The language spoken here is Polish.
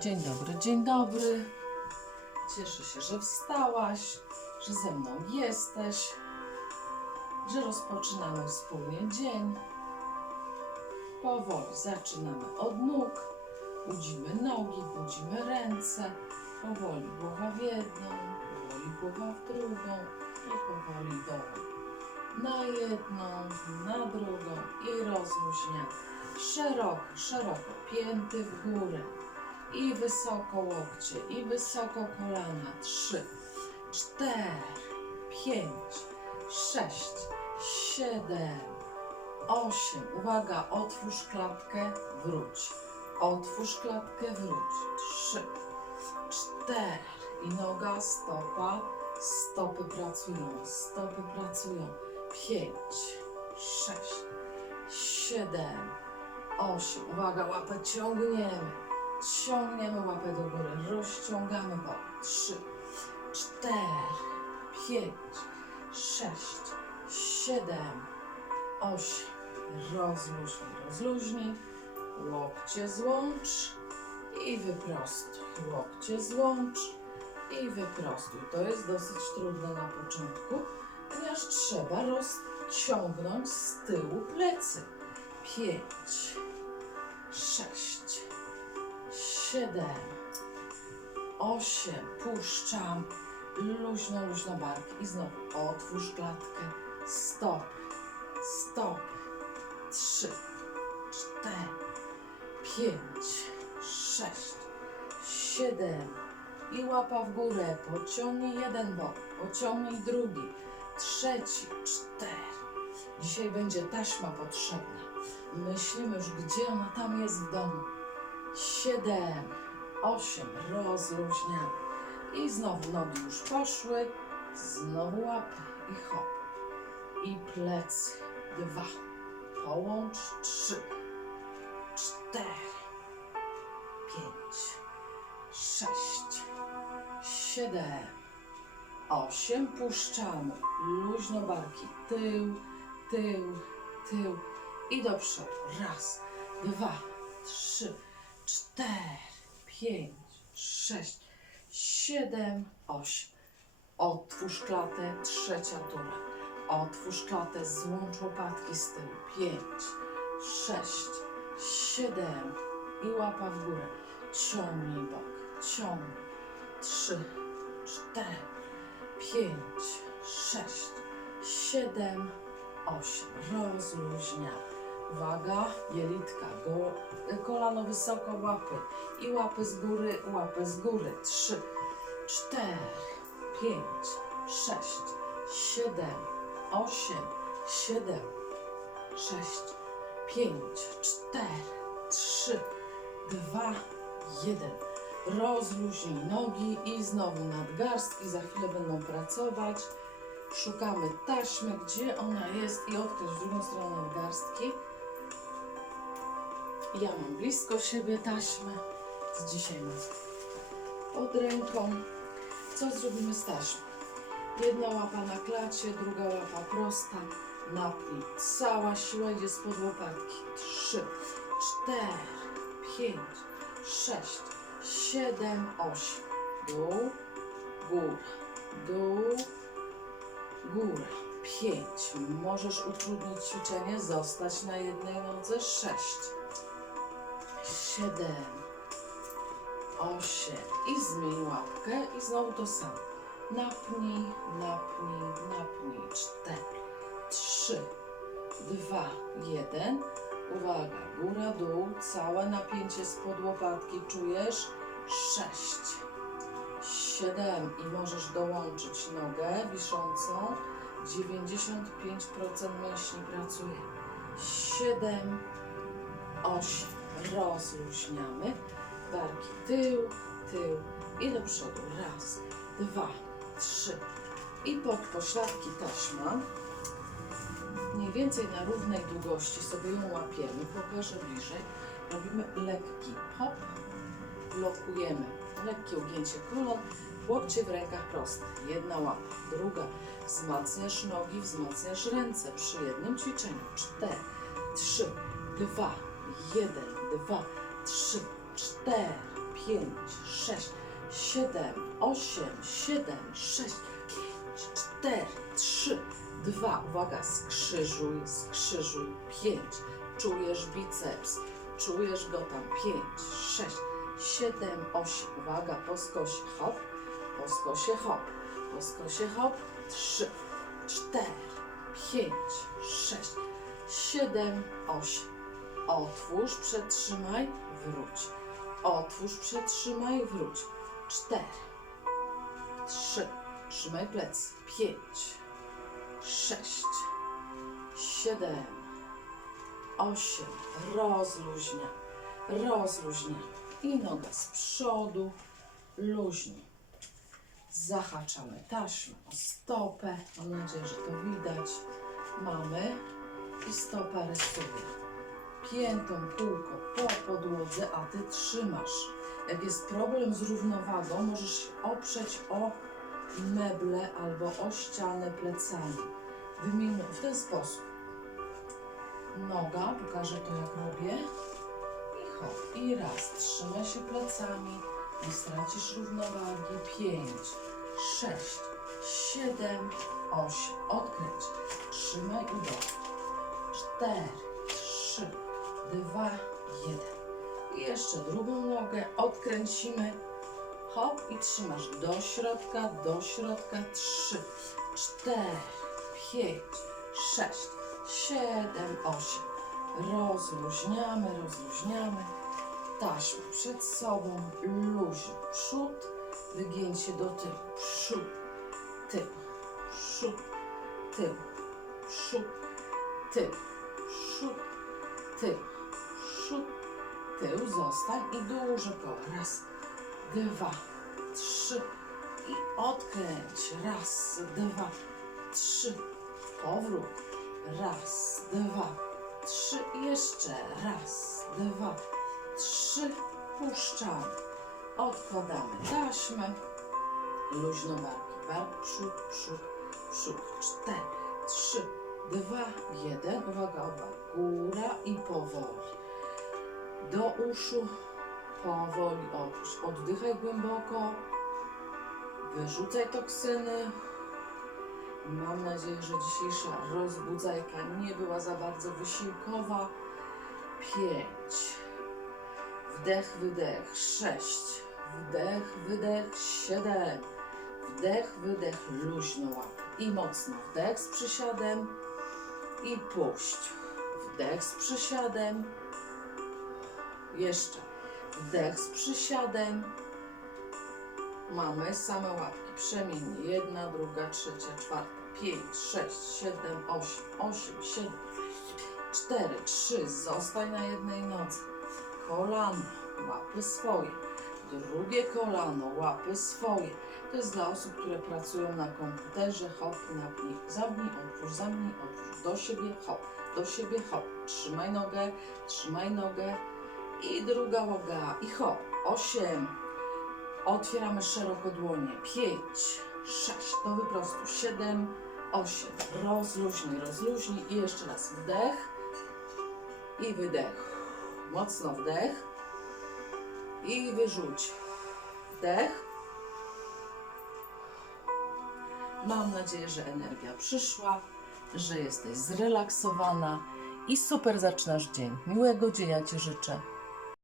Dzień dobry, dzień dobry. Cieszę się, że wstałaś, że ze mną jesteś, że rozpoczynamy wspólnie dzień. Powoli zaczynamy od nóg, budzimy nogi, budzimy ręce. Powoli głowa w jedną, powoli głowa w drugą i powoli dołem. Na jedną, na drugą i rozluźniamy. Szeroko, szeroko, pięty w górę i wysoko łokcie, i wysoko kolana. Trzy, cztery, pięć, sześć, siedem, osiem. Uwaga, otwórz klatkę, wróć. Otwórz klatkę, wróć. Trzy, cztery. I noga, stopa, stopy pracują, stopy pracują. Pięć, sześć, siedem, osiem. Uwaga, łapę ciągniemy. Ciągniemy łapę do góry, rozciągamy bok. Trzy, cztery, pięć, sześć, siedem, osiem. Rozluźnij, rozluźnij. Łokcie złącz i wyprostuj. Łokcie złącz i wyprostuj. To jest dosyć trudne na początku, ponieważ trzeba rozciągnąć z tyłu plecy. Pięć, sześć, siedem, osiem. Puszczam. Luźno, luźno barki. I znowu otwórz klatkę. Stop, stop. Trzy, cztery, pięć, sześć, siedem. I łapa w górę. Pociągnij jeden bok, pociągnij drugi. Trzeci, cztery. Dzisiaj będzie taśma potrzebna. Myślimy już, gdzie ona tam jest w domu. Siedem, osiem, rozluźniamy. I znowu nogi już poszły. Znowu łapy i hop. I plecy. Dwa. Połącz. Trzy. Cztery. Pięć. Sześć. Siedem. Osiem. Puszczamy. Luźno barki. Tył, tył, tył. I do przodu. Raz, dwa, trzy, cztery, pięć, sześć, siedem, osiem. Otwórz klatę, trzecia tura. Otwórz klatę, złącz łopatki z tyłu. Pięć, sześć, siedem i łapa w górę. Ciągnij bok, ciągnij. Trzy, cztery, pięć, sześć, siedem, osiem. Rozluźniamy. Uwaga, jelitka, go, kolano wysoko, łapy. I łapy z góry, łapy z góry. Trzy, cztery, pięć, sześć, siedem, osiem, siedem, sześć, pięć, cztery, trzy, dwa, jeden. Rozluźnij nogi i znowu nadgarstki. Za chwilę będą pracować. Szukamy taśmy, gdzie ona jest i odkryć w drugą stronę nadgarstki. Ja mam blisko siebie taśmę. Dzisiaj mam pod ręką. Co zrobimy z taśmą? Jedna łapa na klacie, druga łapa prosta. Napnij. Cała siła idzie spod łopatki. Trzy, cztery, pięć, sześć, siedem, osiem. Dół, góra, dół, góra. Pięć. Możesz utrudnić ćwiczenie, zostać na jednej nodze. Sześć, siedem, osiem. I zmień łapkę i znowu to samo. Napnij, napnij, napnij. Cztery, trzy, dwa, jeden. Uwaga, góra, dół, całe napięcie spod łopatki czujesz. Sześć, siedem i możesz dołączyć nogę wiszącą. 95% mięśni pracuje. Siedem, osiem. Rozluźniamy. Barki tył, tył i do przodu. Raz, dwa, trzy. I pod pośladki taśma. Mniej więcej na równej długości sobie ją łapiemy. Pokażę bliżej. Robimy lekki hop. Blokujemy. Lekkie ugięcie kolon. Łokcie w rękach proste. Jedna łapa, druga. Wzmacniasz nogi, wzmacniasz ręce przy jednym ćwiczeniu. Cztery, trzy, dwa, jeden, dwa, trzy, cztery, pięć, sześć, siedem, osiem, siedem, sześć, pięć, cztery, trzy, dwa. Uwaga, skrzyżuj, skrzyżuj. Pięć. Czujesz biceps. Czujesz go tam. Pięć, sześć, siedem, osiem. Uwaga, po skosie hop, po skosie hop, po skosie hop. Trzy, cztery, pięć, sześć, siedem, osiem. Otwórz, przetrzymaj, wróć. Otwórz, przetrzymaj, wróć. Cztery, trzy, trzymaj plecy. Pięć, sześć, siedem, osiem. Rozluźnia, rozluźnia. I noga z przodu, luźni. Zahaczamy taśmę o stopę. Mam nadzieję, że to widać. Mamy i stopa rysuje piętą kółko po podłodze, a ty trzymasz. Jak jest problem z równowagą, możesz oprzeć o meble albo o ścianę plecami. Wymienię w ten sposób. Noga, pokażę to jak robię. I hop. I raz. Trzymaj się plecami. Nie stracisz równowagi. Pięć, sześć, siedem, osiem. Odkręć. Trzymaj i do. Cztery, trzy, dwa, jeden. I jeszcze drugą nogę odkręcimy. Hop i trzymasz do środka, do środka. Trzy, cztery, pięć, sześć, siedem, osiem. Rozluźniamy, rozluźniamy. Taśma przed sobą, luźno. Przód, wygięcie do tyłu. Przód, tył, przód, tył, przód, tył, przód, tył, przód, tył, zostań i duże koło. Raz, dwa, trzy i odkręć. Raz, dwa, trzy, powrót. Raz, dwa, trzy jeszcze. Raz, dwa, trzy, puszczamy. Odkładamy taśmę. Luźno barki. Bark, przód, przód, przód. Cztery, trzy, dwa, jeden. Uwaga, oba. Góra i powoli. Do uszu. Powoli opuść. Oddychaj głęboko. Wyrzucaj toksyny. Mam nadzieję, że dzisiejsza rozbudzajka nie była za bardzo wysiłkowa. Pięć. Wdech, wydech. Sześć. Wdech, wydech. Siedem. Wdech, wydech. Luźno łap. I mocno wdech z przysiadem. I puść. Wdech z przysiadem. Jeszcze. Wdech z przysiadem. Mamy same łapki. Przemiennie. Jedna, druga, trzecia, czwarta, pięć, sześć, siedem, osiem, osiem, siedem, cztery, trzy. Zostań na jednej nodze. Kolano, łapy swoje. Drugie kolano, łapy swoje. To jest dla osób, które pracują na komputerze. Hop, napnij, zamknij, otwórz, zamknij, otwórz. Do siebie, hop, do siebie, hop. Trzymaj nogę, trzymaj nogę. I druga noga. I hop. Osiem. Otwieramy szeroko dłonie. Pięć, sześć. Do wyprostu. Siedem, osiem. Rozluźnij, rozluźnij. I jeszcze raz wdech. I wydech. Mocno wdech. I wyrzuć. Wdech. Mam nadzieję, że energia przyszła, że jesteś zrelaksowana i super zaczynasz dzień. Miłego dzienia Ci życzę.